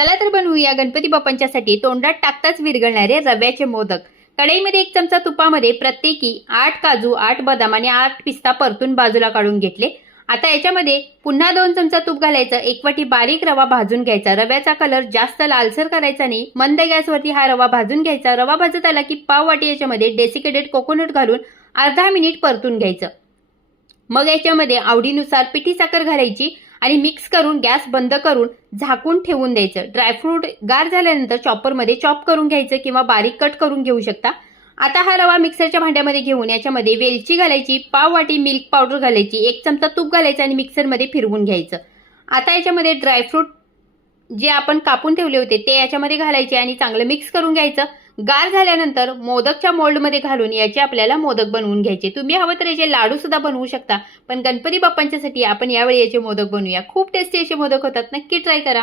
चला तर बनवूया गणपती बाप्पांच्यासाठी तोंडात टाकताच विरघळणारे रव्याचे मोदक। कढईमध्ये 1 चमचा तुपामध्ये प्रत्येकी 8 काजू, 8 बदाम आणि 8 पिस्ता परतून बाजूला काढून घेतले। आता याच्यामध्ये पुन्हा 2 चमचा तूप घालायचं। 1 वाटी बारीक रवा भाजून घ्यायचा। रव्याचा कलर जास्त लालसर करायचा नाही, मंद गॅसवरती हा रवा भाजून घ्यायचा। रवा भाजत आला की पाव वाटी याच्यामध्ये डेसिकेटेड कोकोनट घालून अर्धा मिनिट परतून घ्यायचं। मग याच्यामध्ये आवडीनुसार पिठी साखर घालायची आणि मिक्स करून गॅस बंद करून झाकून ठेवून द्यायचं। ड्रायफ्रूट गार झाल्यानंतर चॉपरमध्ये चॉप करून घ्यायचं किंवा बारीक कट करून घेऊ शकता। आता हा रवा मिक्सरच्या भांड्यामध्ये घेऊन याच्यामध्ये वेलची घालायची, पाव वाटी मिल्क पावडर घालायची, 1 चमचा तूप घालायचं आणि मिक्सरमध्ये फिरवून घ्यायचं। आता याच्यामध्ये ड्रायफ्रूट जे आपण कापून ठेवले होते ते याच्यामध्ये घालायचे आणि चांगलं मिक्स करून घ्यायचं। गार झाल्यानंतर मोदकच्या मोल्डमध्ये घालून याचे आपल्याला मोदक बनवून घ्यायचे। तुम्ही हवं तर याचे लाडू सुद्धा बनवू शकता, पण गणपती बाप्पांच्यासाठी आपण यावेळी याचे मोदक बनवूया। खूप टेस्टी असे मोदक होतात, नक्की ट्राय करा।